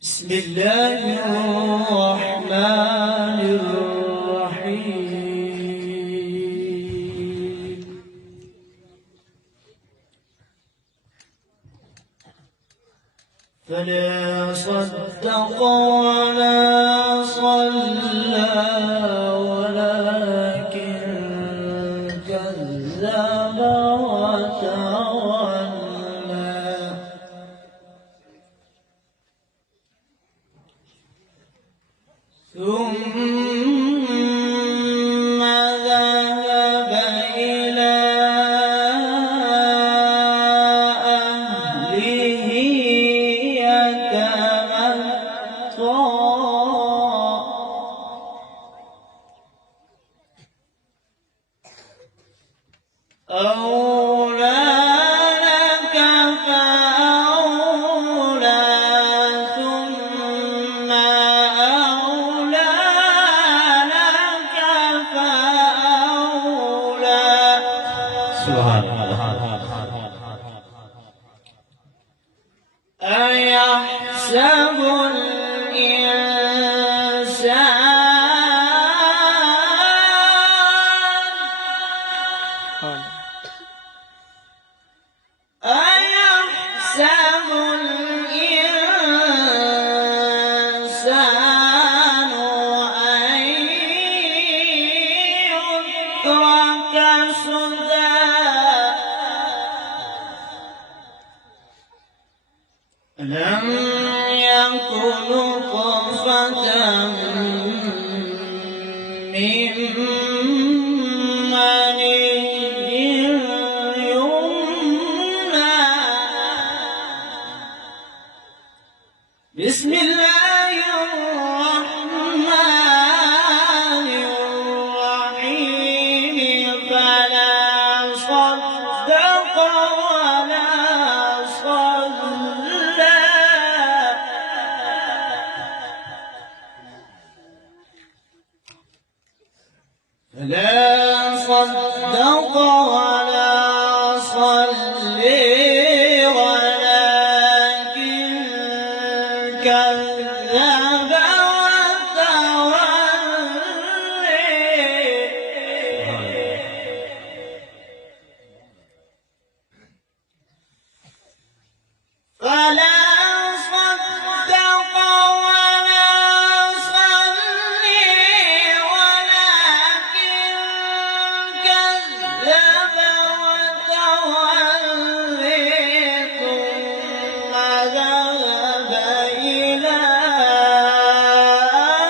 بسم الله الرحمن الرحيم. فلا صدق ولا صلى ولكن كذب وتولى ثم ذهب إلى أهله يتمطى أولى لك فأولى ثم أولى لك فأولى. سبحان الله. أيحسب الإنسان أن يترك سدى لم يكن نطفة من مني يمنى. بسم الله الرحمن الرحيم. فلا صدق ولا صلى فلا صدق ولا صلى ولكن كذب وتولى. فلا صدق ولا صلى ولكن كذب وتولى ثم ذهب إلى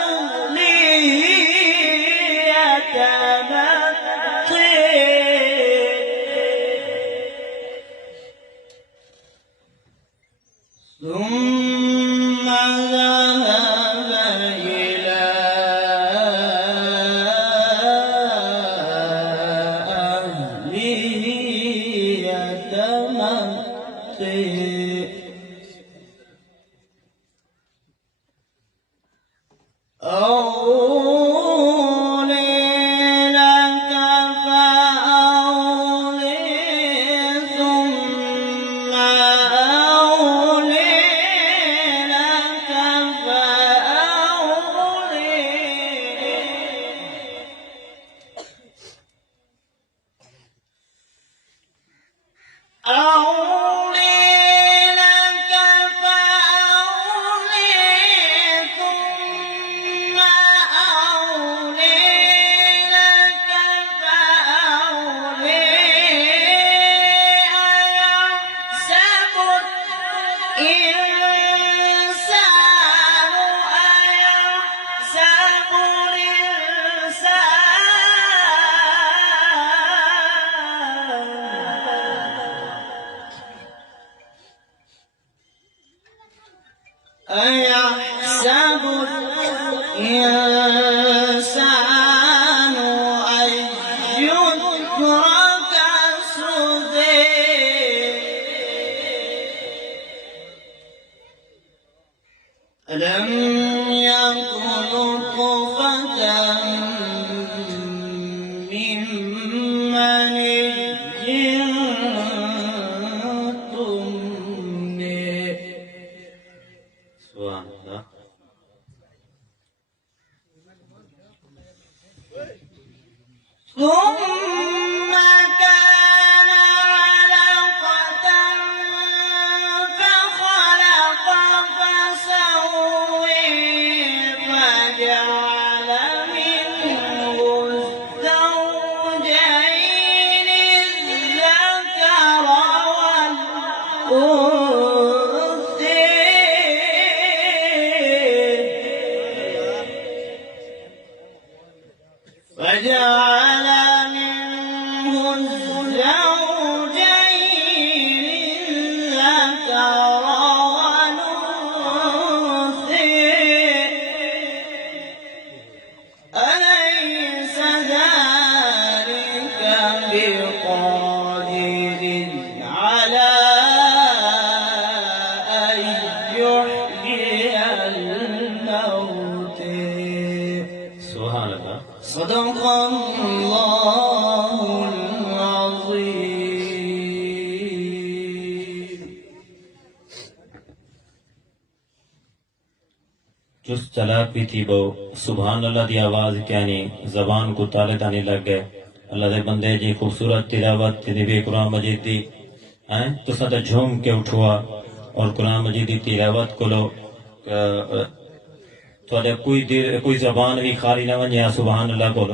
أهله يتمطى ثم ذهب إلى أهله يتمطى أولى لك فأولى ثم أولى لك فأولى. أولى لك فأولى ثم أولى لك فأولى. أيحسب الإنسان أيحسب الإنسان أن يترك سدى لم يكن نطفة من مني يمنى. चुस्त चलाक भी थी वो सुभान अल्लाह दी आवाज क्या नहीं जबान को ताले ताने लग गए अल्लाह दे बंदे जी खूबसूरत तिलावत दी कुरान मजीद दी हैं तुसा तो झूम के उठवा और कुरान मजीद दी तिलावत करो थोड़े कोई जबान भी खाली ना वने सुभान अल्लाह को